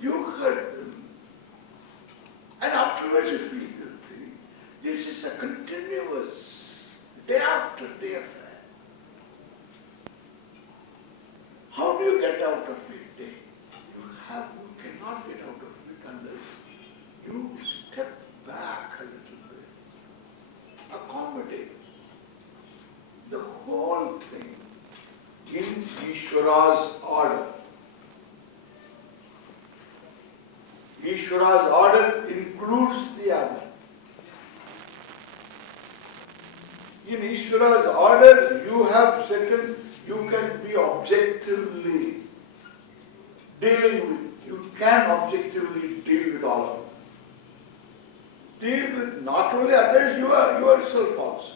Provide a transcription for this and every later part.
You heard them. And afterwards you feel guilty. This is a continuous, day after day affair. How do you get out of it? You cannot get out of it unless you step back a little bit. Accommodate the whole thing in Ishvara's order. Ishvara's order includes the other. In Ishvara's order, you can be objectively dealing with, you can objectively deal with all of them. Deal with not only others, yourself also.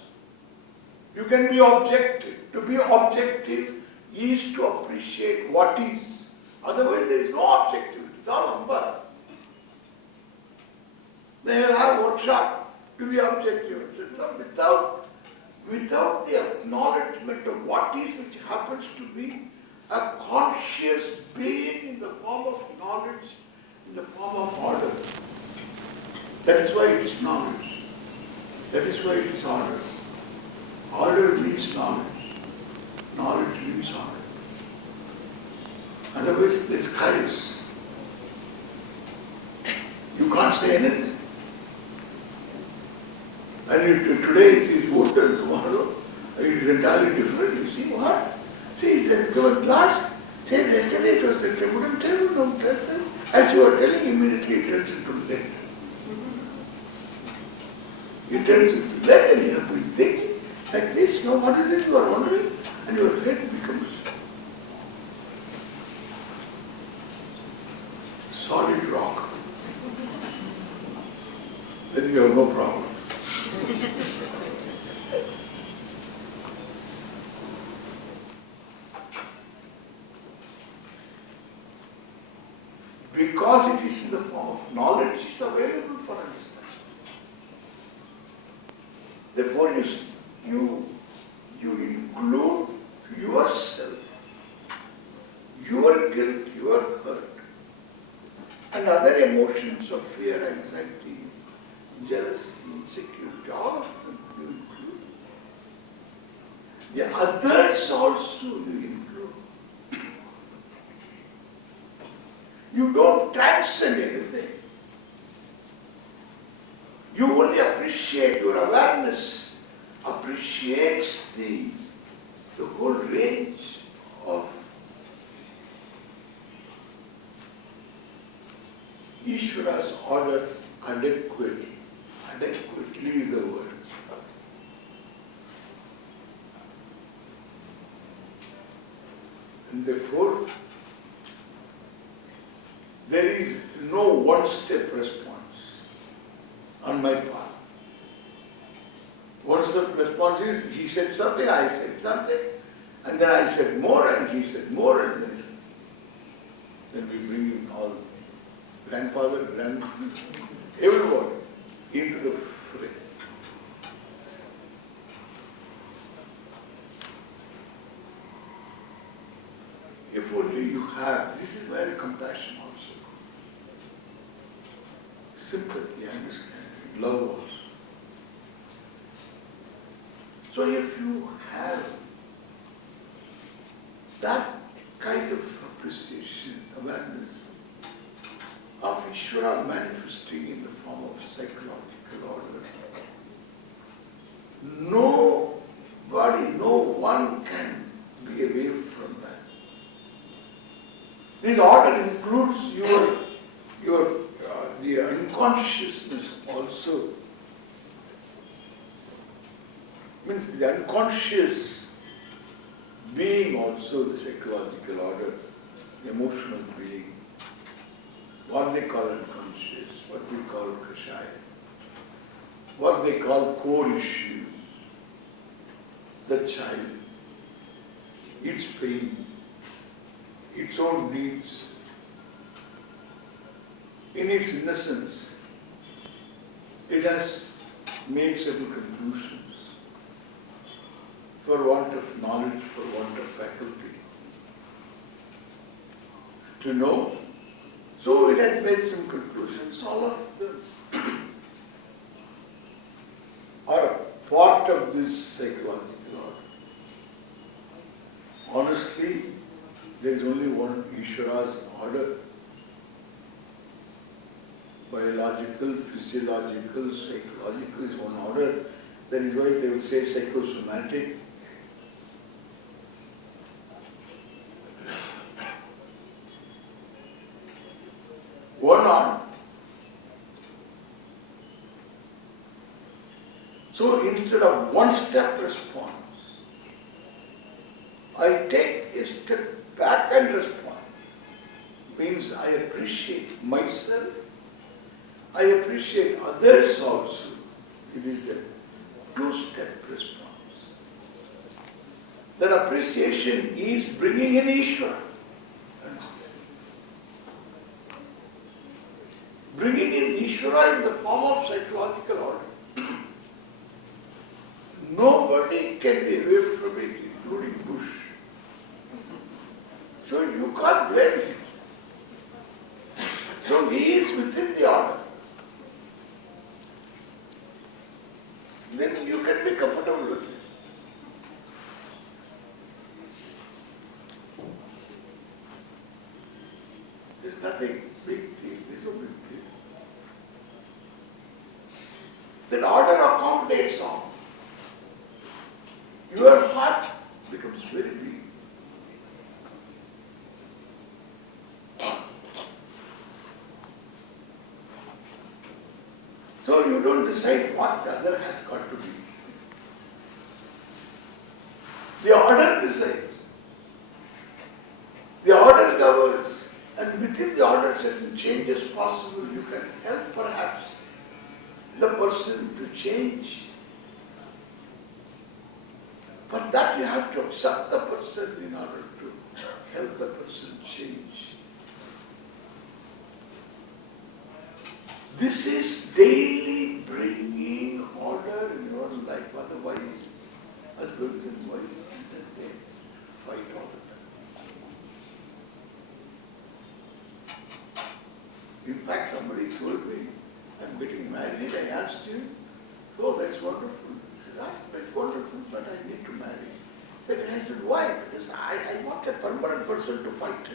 You can be objective. To be objective is to appreciate what is. Otherwise there is no objectivity. It's all humbug. They will have workshop to be objective, etc. Without the acknowledgement of what is, which happens to be a conscious being in the form of knowledge, in the form of order. That is why it is knowledge. That is why it is order. Order means knowledge. Knowledge means order. Otherwise there is chaos. You can't say anything. And today it is water, tomorrow it is entirely different. You see what? See, there was glass. Say yesterday it was a wooden table, no person. As you are telling, immediately it turns into lead. It turns into lead and you have been thinking like this. Now what is it you are wondering? And your head becomes solid rock. Then you have no problem. Because it is in the form of knowledge, it is available for understanding. Therefore, you include yourself, your guilt, your hurt, and other emotions of fear, anxiety, jealousy, insecurity, all of them you include. The others also you include. You don't transcend anything. You only appreciate, your awareness appreciates the whole range of Ishvara's order adequately. Adequately is the word. And therefore, there is no one-step response on my part. One-step response is, he said something, I said something, and then I said more, and he said more, and then we bring in all grandfather, grandmother, everyone into the fray. If only you have, this is where compassion also. Sympathy, understanding, love also. So if you have that kind of appreciation, awareness of Ishvara manifesting in the form of psychological order, nobody, no one can be away from that. This order includes the unconsciousness also. Means the unconscious being also, the psychological order, the emotional being, what they call unconscious, what we call kashaya, what they call core issues, the child, its pain, its own needs. In its innocence, it has made certain conclusions for want of knowledge, for want of faculty to know. So So he had made some conclusions. All of them are a part of this psychological order. Honestly, there is only one Ishvara's order. Biological, physiological, psychological is one order. That is why they would say psychosomatic. One order. So instead of one-step response, I take a step back and respond. Means I appreciate myself, I appreciate others also. It is a two-step response. That appreciation is bringing in Ishvara. Bringing in Ishvara in the form of psychological order. Nobody can be away from it, including Bush. So you can't blame him. So he is within the order. Then you can be comfortable with it. There's nothing big deal, there's no big deal. Then order accommodates all. Your heart becomes very big. So you don't decide what the other has got to be. The order decides. The order governs, and within the order certain changes possible. You can help perhaps the person to change. But that you have to accept the person in order to help the person change. This is daily bringing order in your life. Otherwise, husbands and wives, they fight all the time. In fact, somebody told me, I'm getting married. I asked him, oh, that's wonderful. He said, that's wonderful, but I need to marry. I said, why? Because I want a permanent person to fight.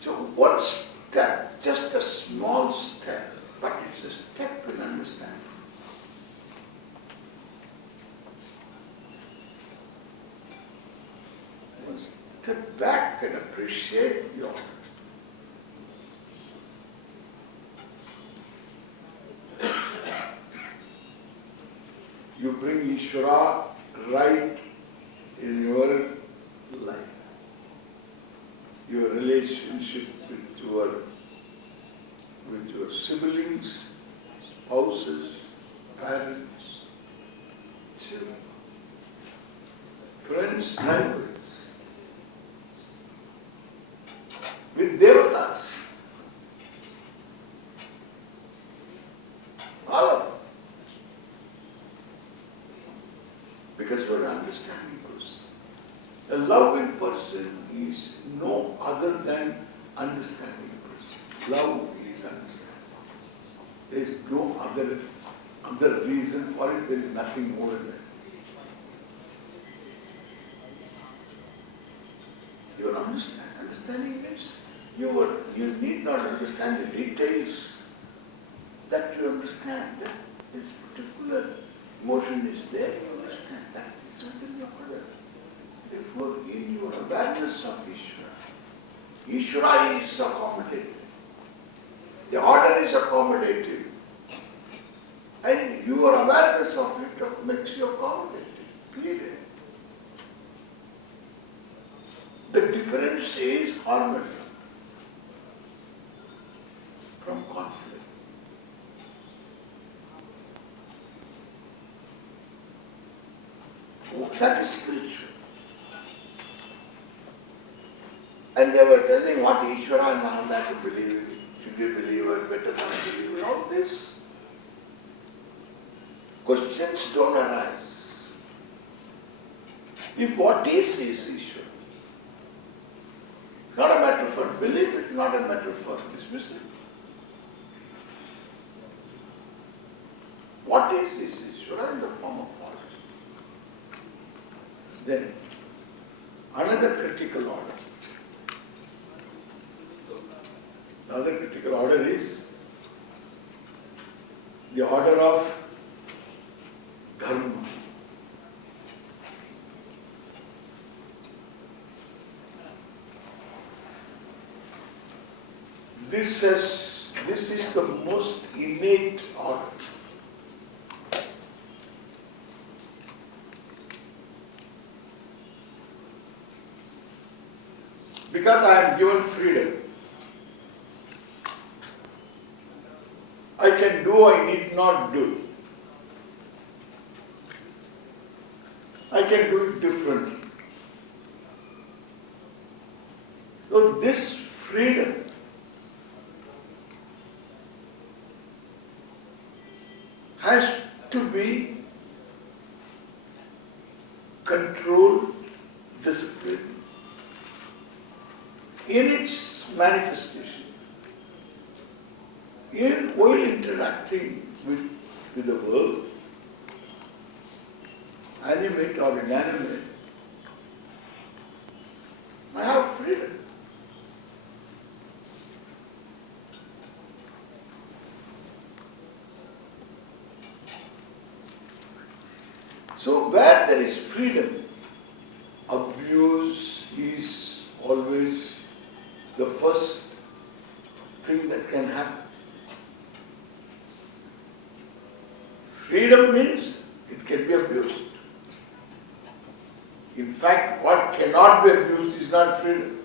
So one step, just a small step, but it's a step in understanding. One step back and appreciate the offer. You bring Ishvara right in your life. Your relationship with your siblings, spouses, parents, children, friends, neighbors, with devatas, all of them. Because you are an understanding person. A loving person is no other than understanding person. Love is understanding. There is no other reason for it. There is nothing more than that. You understand. Understanding means you need not understand the details. That you understand that this particular emotion is there. You understand that is within the order. Therefore, in your awareness of Ishvara, Ishvara is accommodative. The order is accommodative. And your awareness of it makes you accommodative. Period. The difference is harmony from conflict. That is spiritual. And they were telling what Iswara and all that you believe in. be a believer, better not believer, all this. Questions don't arise. If what is Ishwara. It's not a matter for belief, it's not a matter for dismissal. What is this Ishwara in the form of order? Then, another critical order. Another critical order is the order of dharma. This is the most innate order. Because I am given freedom, I can do, I need not do. I can do it differently. So this freedom has to be controlled, disciplined in its manifestation. While interacting with the world, animate or inanimate, I have freedom. So where there is freedom, abuse is always the first thing that can happen. Freedom means it can be abused. In fact, what cannot be abused is not freedom.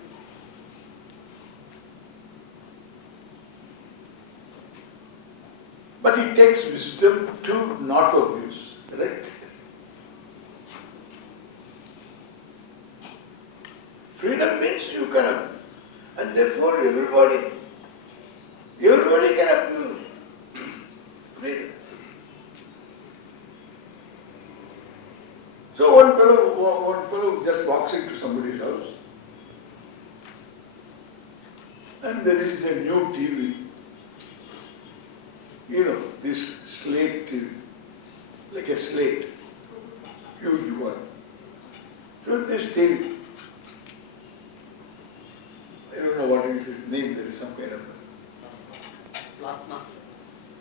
But it takes wisdom to not abuse, right? Freedom means you can abuse, and therefore everybody can abuse freedom. So one fellow just walks into somebody's house, and there is a new TV. You know, this slate TV, like a slate, huge one. So this TV, I don't know what is his name, there is some kind of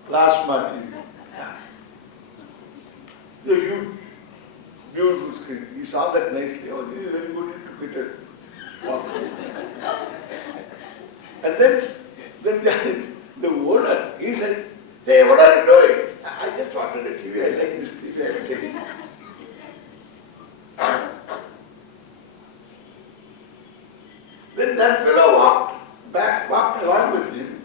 plasma TV. Yeah. So huge, beautiful screen. He saw that nicely. Oh, this is very good indicator. Wow. And then the owner, he said, "Hey, what are you doing?" "I just wanted a TV. I like this TV. I'm getting it." Then that fellow walked along with him,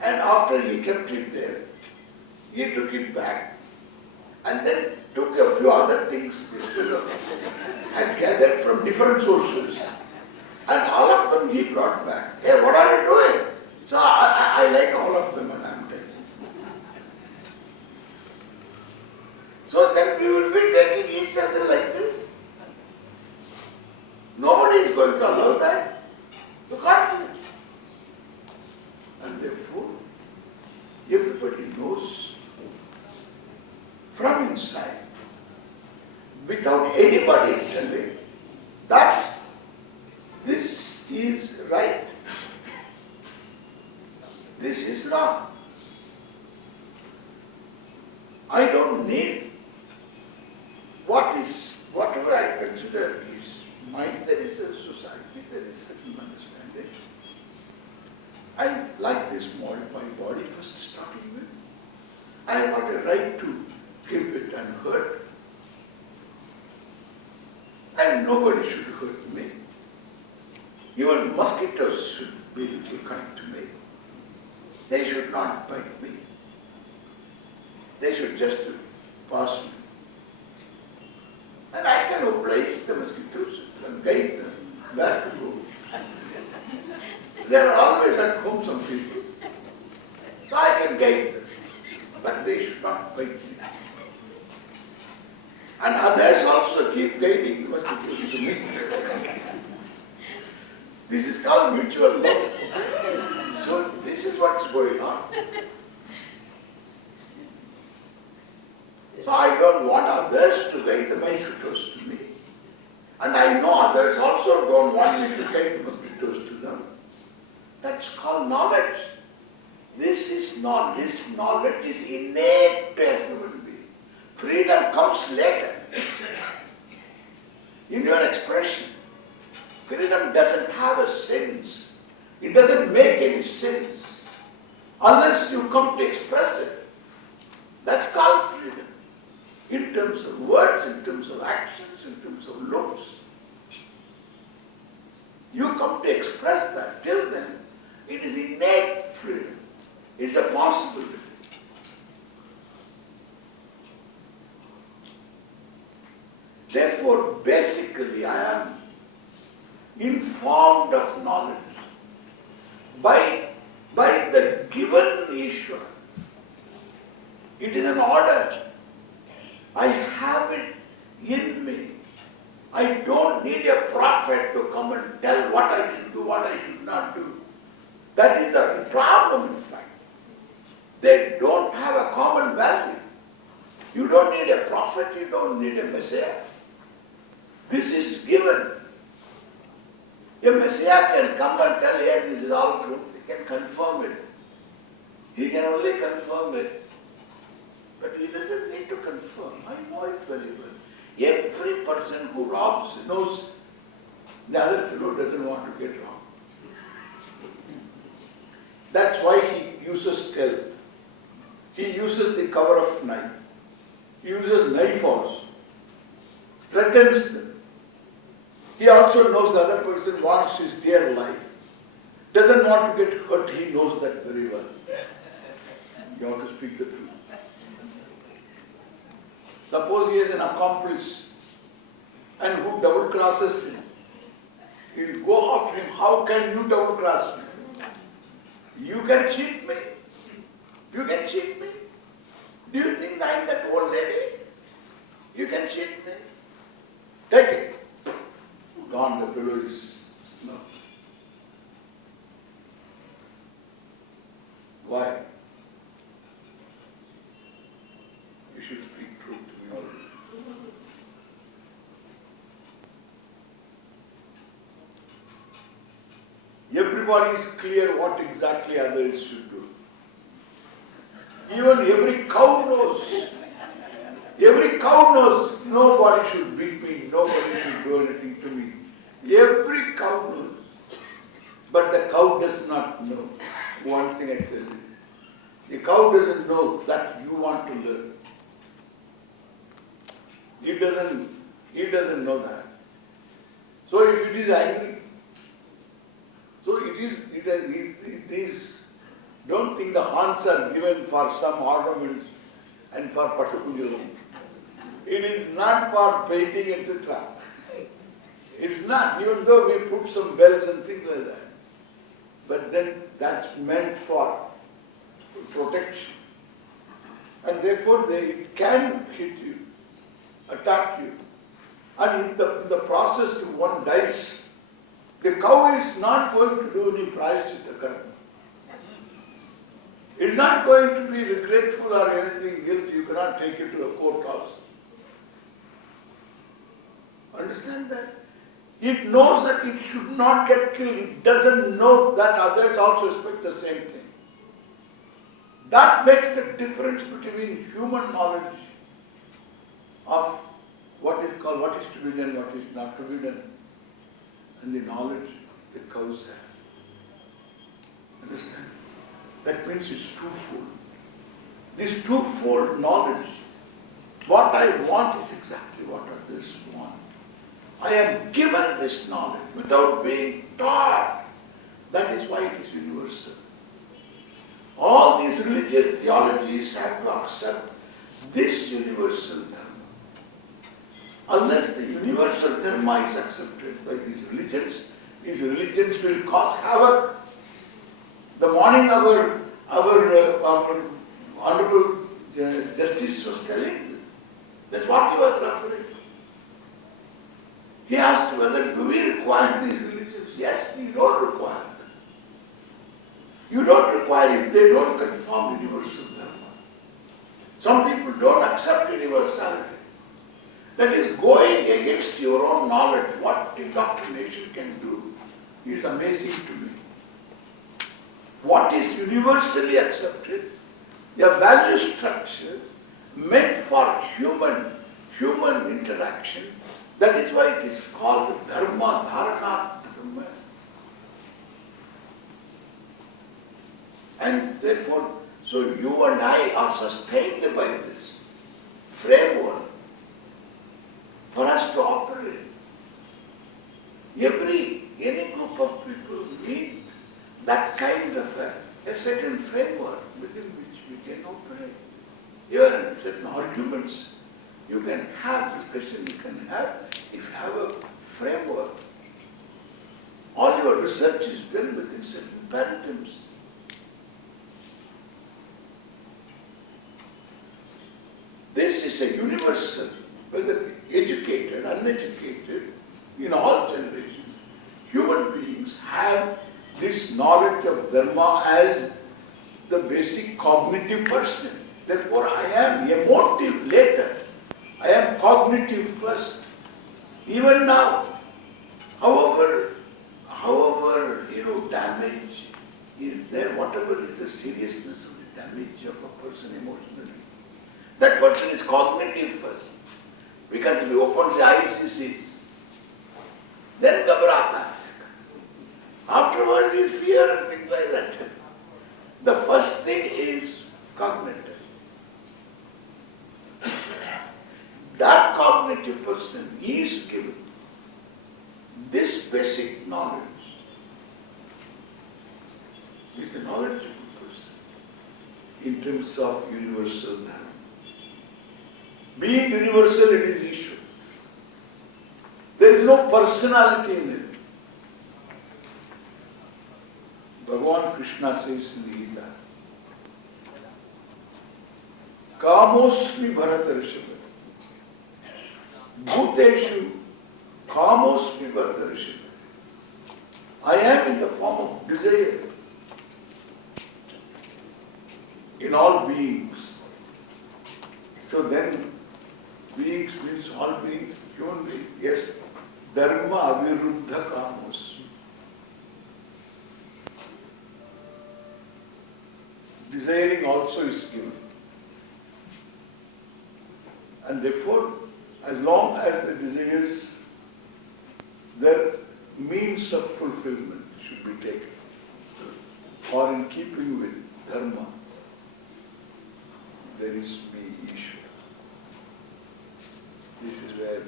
and after he kept it there, he took it back, and then took a few other things this fellow had gathered from different sources, and all of them he brought back. "Hey, what are you doing?" "So I like all of them, and I'm taking." So then we will be taking each other like this. Nobody is going to allow that. You can't feel it. And therefore, everybody knows from inside, without anybody telling, that this is right, this is wrong. I don't need whatever I consider is mine. There is a society, there is certain understanding. I like this my body first starting with. I have got a right to keep it unhurt. And nobody should hurt me. Even mosquitoes should be a little kind to me. They should not bite me. They should just pass me. And I can oblige the mosquitoes and guide them where to go. There are always at home some people. but they should not bite me. And others also keep guiding the mosquitoes to me. This is called mutual love. So this is what's going on. So I don't want others to guide the mosquitoes to me. And I know others also don't want me to guide the mosquitoes to them. That's called knowledge. This knowledge is innate to a human being. Freedom comes later. In your expression, freedom doesn't have a sense. It doesn't make any sense unless you come to express it. That's called freedom. In terms of words, in terms of actions, in terms of looks. You come to express that. Till then, it is innate freedom. It's a possibility. Therefore, basically, I am informed of knowledge by the given Iswara. It is an order. I have it in me. I don't need a prophet to come and tell what I should do, what I should not do. That is the problem, in fact. They don't have a common value. You don't need a prophet, you don't need a Messiah. This is given. A Messiah can come and tell, hey, this is all true. He can confirm it. He can only confirm it. But he doesn't need to confirm. I know it very well. Every person who robs knows the other fellow doesn't want to get robbed. That's why he uses stealth. He uses the cover of knife. He uses knife also. Threatens them. He also knows the other person wants his dear life. Doesn't want to get hurt. He knows that very well. You have to speak the truth. Suppose he is an accomplice and who double crosses him. He will go after him. How can you double cross me? You can cheat me. You can cheat me. Do you think I am that old lady? You can cheat me. Take it. Gone, the fellow is snuffed. Why? You should speak truth to me always. Everybody is clear what exactly others should do. Even every cow knows. Every cow knows nobody should beat me, nobody should do anything to me. Every cow knows. But the cow does not know. One thing I tell you. The cow doesn't know that you want to learn. He doesn't know that. So if it is angry, so it is, don't think the horns are given for some ornaments and for particular. It is not for painting, etc. It's not, even though we put some bells and things like that. But then that's meant for protection. And therefore it can hit you, attack you. And in the process, if one dies, the cow is not going to do any prayaschitta karma. It's not going to be regretful or anything else. You cannot take it to the courthouse. Understand that? It knows that it should not get killed. It doesn't know that others also expect the same thing. That makes the difference between human knowledge of what is called, what is to be done, what is not to be done, and the knowledge the cows have. Understand? That means it's twofold. This twofold knowledge, what I want is exactly what others want. I am given this knowledge without being taught. That is why it is universal. All these religious theologies have to accept this universal dharma. Unless the universal dharma is accepted by these religions will cause havoc. The morning our Honorable Justice was telling this. That's what he was referring to. He asked whether do we require these religions? Yes, we don't require them. You don't require if they don't conform universal dharma. Some people don't accept universality. That is going against your own knowledge. What indoctrination can do is amazing to me. What is universally accepted, a value structure meant for human interaction, that is why it is called dharma, dharana dharma. And therefore, so you and I are sustained by this framework for us to operate. Any group of people need that kind of a certain framework within which we can operate. Even certain arguments you can have, discussion you can have, if you have a framework. All your research is done within certain paradigms. This is a universal, whether educated, uneducated, in all generations. Human beings have this knowledge of dharma as the basic cognitive person. Therefore, I am emotive later. I am cognitive first. Even now, however damage is there, whatever is the seriousness of the damage of a person emotionally, that person is cognitive first. Because if he opens the eyes, he sees. Then ghabrata. Afterwards is fear and things like that. The first thing is cognitive. That cognitive person is given this basic knowledge. He is a knowledgeable person in terms of universal dharma. Being universal, it is issue. There is no personality in it. Bhagavan Krishna says in the Gita, Kamosmi Bharatarishabha. Bhuteshu Kamosmi Bharatarishabha. I am in the form of desire in all beings. So then, beings means all beings, human beings. Yes, dharma aviruddha kamosmi. Desiring also is given. And therefore, as long as the desires, their means of fulfillment should be taken, or in keeping with dharma, there is the issue. This is where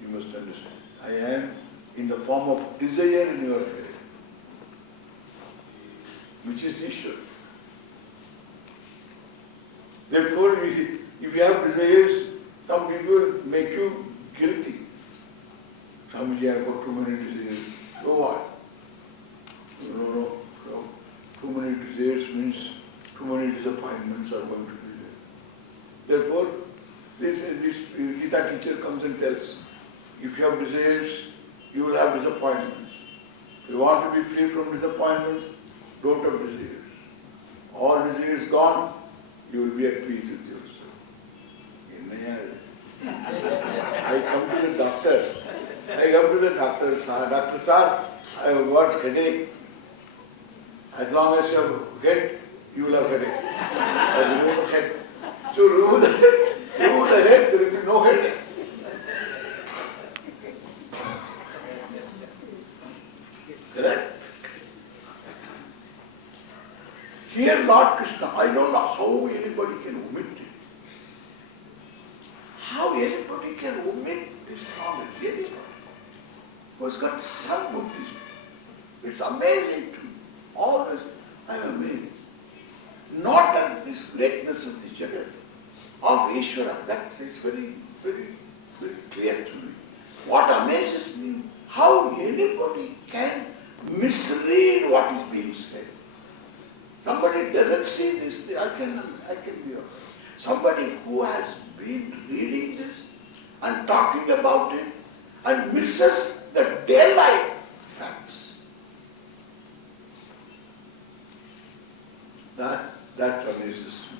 you must understand. I am in the form of desire in your head, which is issue. Therefore, if you have desires, some people make you guilty. Swamiji, I have got too many desires. So what? No. Too many desires means too many disappointments are going to be there. Therefore, this Gita teacher comes and tells, if you have desires, you will have disappointments. If you want to be free from disappointments, don't have desires. All desires gone, you will be at peace with yourself. I come to the doctor. Doctor sir, I have got headache. As long as you have head, you will have headache. I remove the head. So remove the head, there will be no headache. Correct? Here Lord Krishna, I don't know how anybody can omit it. How anybody can omit this knowledge, anybody who has got some buddhi. It's amazing to me. Always I am amazed. Not at this greatness of the Jagat, of Iswara, that is very, very, very clear to me. What amazes me, how anybody can misread what is being said. Somebody doesn't see this, I can be okay. somebody who has been reading this and talking about it and misses the daylight facts. That amazes me.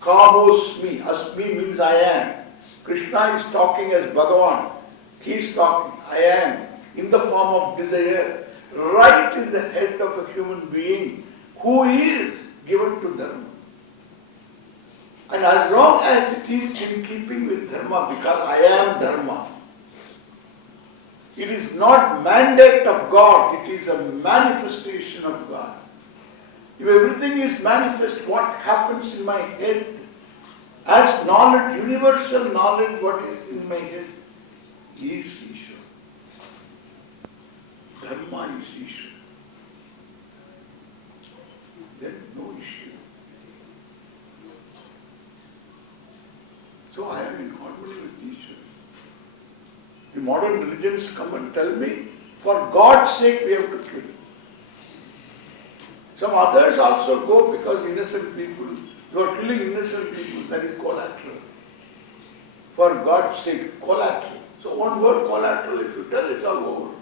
Kamosmi. Asmi means I am. Krishna is talking as Bhagavan. He is talking, I am, in the form of desire, right in the head of a human being who is given to dharma. And as long as it is in keeping with dharma, because I am dharma, it is not mandate of God, it is a manifestation of God. If everything is manifest, what happens in my head as knowledge, universal knowledge, what is in my head is Ishvara. Dharma is Ishvara. Then no issue. So I am in harmony with Ishvara. The modern religions come and tell me, for God's sake we have to kill. Some others also go because innocent people, you are killing innocent people, that is collateral. For God's sake, collateral. So one word collateral, if you tell, it's all over.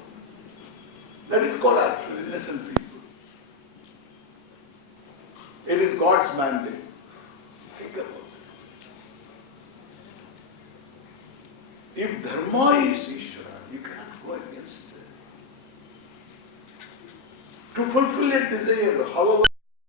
That is collateral, innocent people. It is God's mandate. Think about it. If dharma is Ishvara, you cannot go against it. To fulfill a desire, however